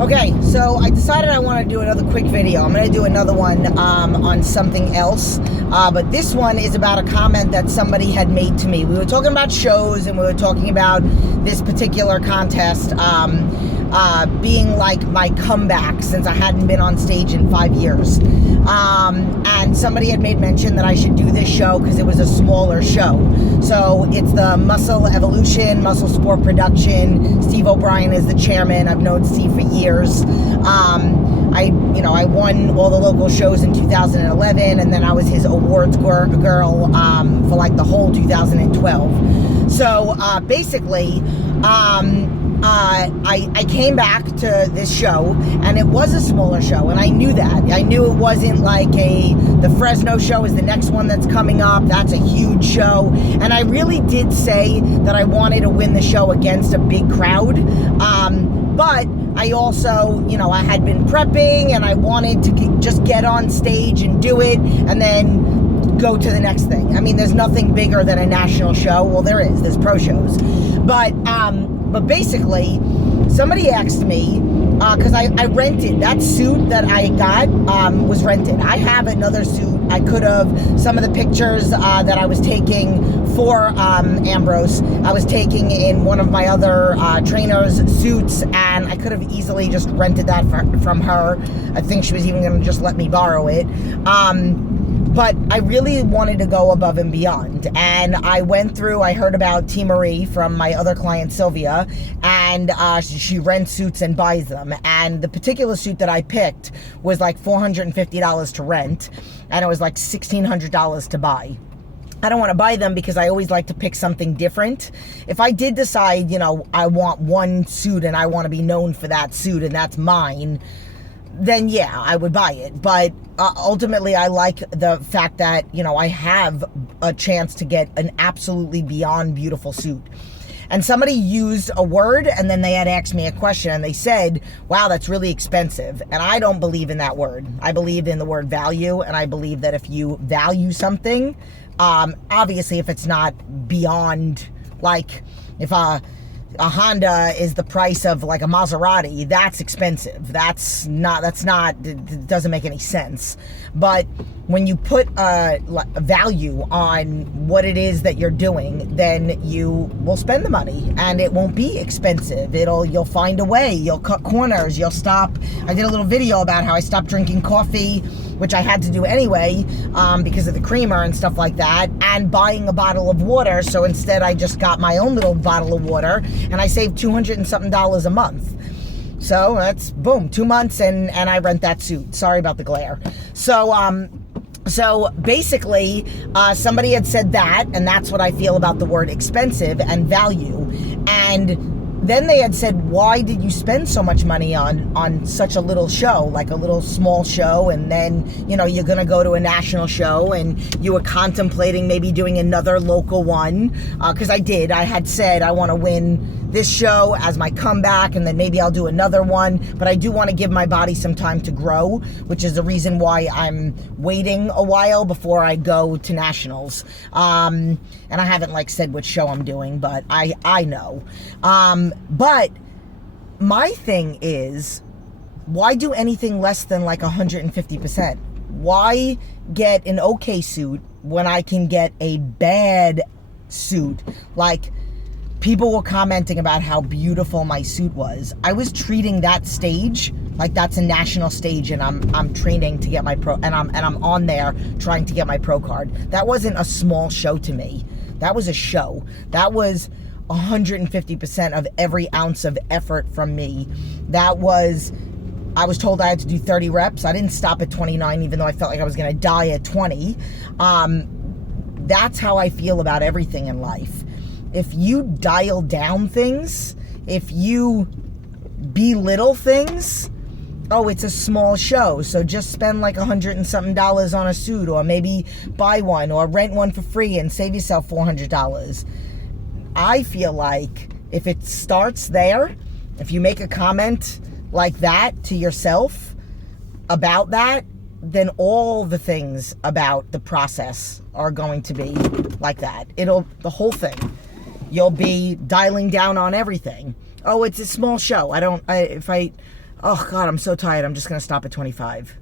Okay, so I decided I want to do another quick video. I'm going to do another one on something else, but this one is about a comment that somebody had made to me. We were talking about shows, and we were talking about this particular contest being like my comeback since I hadn't been on stage in 5 years. And somebody had made mention that I should do this show because it was a smaller show. So it's the Muscle Evolution, Muscle Sport Production. Steve O'Brien is the chairman. I've known Steve for years. I won all the local shows in 2011, and then I was his awards girl for like the whole 2012. So basically, I came back to this show, and it was a smaller show, and I knew that. I knew it wasn't like the Fresno show is the next one that's coming up. That's a huge show, and I really did say that I wanted to win the show against a big crowd, but I also, I had been prepping, and I wanted to just get on stage and do it, and then go to the next thing. I mean, there's nothing bigger than a national show. Well, there's pro shows, but basically, somebody asked me, because I rented, that suit that I got was rented. I have another suit. I could have, some of the pictures that I was taking for Ambrose, I was taking in one of my other trainer's suits, and I could have easily just rented that from her. I think she was even going to just let me borrow it. But I really wanted to go above and beyond. And I heard about T. Marie from my other client, Sylvia, and she rents suits and buys them. And the particular suit that I picked was like $450 to rent, and it was like $1,600 to buy. I don't want to buy them because I always like to pick something different. If I did decide, I want one suit and I want to be known for that suit and that's mine, then yeah, I would buy it. But ultimately, I like the fact that, I have a chance to get an absolutely beyond beautiful suit. And somebody used a word, and then they had asked me a question, and they said, wow, that's really expensive. And I don't believe in that word. I believe in the word value, and I believe that if you value something, obviously if it's not beyond, like if a Honda is the price of like a Maserati, that's expensive. It doesn't make any sense. But when you put a value on what it is that you're doing, then you will spend the money, and it won't be expensive. You'll find a way. You'll cut corners. You'll stop. I did a little video about how I stopped drinking coffee, which I had to do anyway, because of the creamer and stuff like that, and buying a bottle of water. So instead, I just got my own little bottle of water, and I saved $200 and something a month. So that's, boom, 2 months, and I rent that suit. Sorry about the glare. So basically, somebody had said that, and that's what I feel about the word expensive and value. And then they had said, why did you spend so much money on such a little show, like a little small show, and then, you're going to go to a national show, and you were contemplating maybe doing another local one, because I had said I want to win this show as my comeback, and then maybe I'll do another one, but I do want to give my body some time to grow, which is the reason why I'm waiting a while before I go to nationals. And I haven't said which show I'm doing, but I know. But my thing is, why do anything less than 150%? Why get an okay suit when I can get a bad suit? People were commenting about how beautiful my suit was. I was treating that stage like that's a national stage, and I'm training to get my pro, and I'm on there trying to get my pro card. That wasn't a small show to me. That was a show. That was 150% of every ounce of effort from me. I was told I had to do 30 reps. I didn't stop at 29, even though I felt like I was going to die at 20. That's how I feel about everything in life. If you dial down things, if you belittle things, oh, it's a small show, so just spend $100 and something on a suit, or maybe buy one or rent one for free and save yourself $400. I feel like if it starts there, if you make a comment like that to yourself about that, then all the things about the process are going to be like that. The whole thing. You'll be dialing down on everything. Oh, it's a small show. oh God, I'm so tired, I'm just going to stop at 25.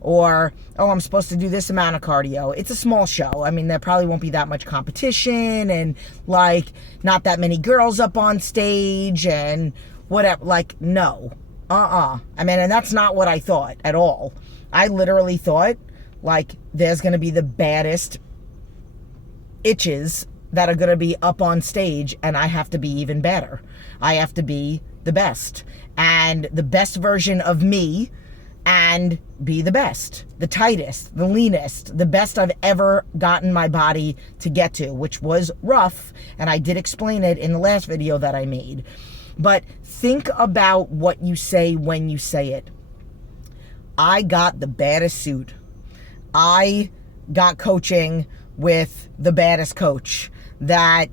Or, oh, I'm supposed to do this amount of cardio. It's a small show. I mean, there probably won't be that much competition and, like, not that many girls up on stage and whatever. Like, no. I mean, and that's not what I thought at all. I literally thought, like, there's going to be the baddest itches that are going to be up on stage, and I have to be even better. I have to be the best. And the best version of me, and be the best, the tightest, the leanest, the best I've ever gotten my body to get to, which was rough, and I did explain it in the last video that I made. But think about what you say when you say it. I got the baddest suit. I got coaching with the baddest coach that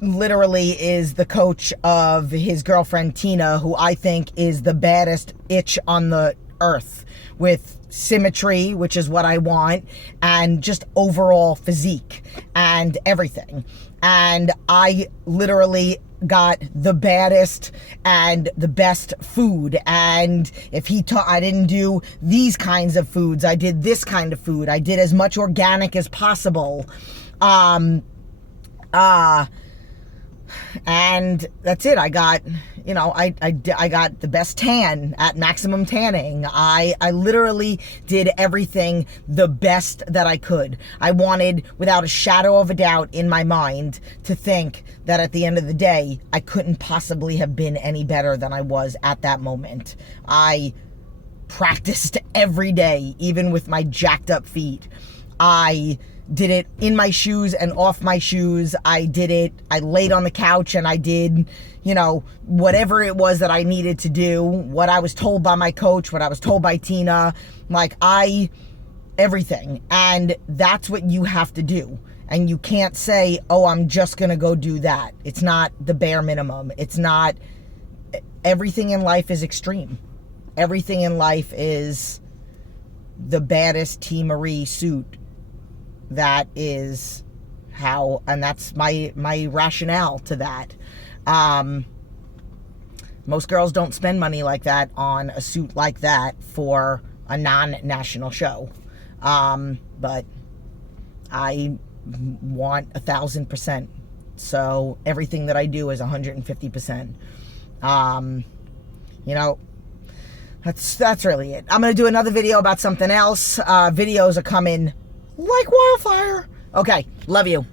literally is the coach of his girlfriend Tina, who I think is the baddest itch on the earth, with symmetry, which is what I want, and just overall physique and everything. And I literally got the baddest and the best food. And if he taught, I didn't do these kinds of foods, I did this kind of food. I did as much organic as possible. And that's it. I got, you know, I got the best tan at Maximum Tanning. I literally did everything the best that I could. I wanted, without a shadow of a doubt in my mind, to think that at the end of the day, I couldn't possibly have been any better than I was at that moment. I practiced every day, even with my jacked up feet. I did it in my shoes and off my shoes. I laid on the couch and I did, you know, whatever it was that I needed to do, what I was told by my coach, what I was told by Tina, like everything. And that's what you have to do. And you can't say, oh, I'm just going to go do that. It's not the bare minimum. It's not, everything in life is extreme. Everything in life is the baddest T. Marie suit. That is how, and that's my rationale to that. Most girls don't spend money like that on a suit like that for a non-national show. But I want 1,000%. So everything that I do is 150%. You know, that's really it. I'm going to do another video about something else. Videos are coming like wildfire. Okay, love you.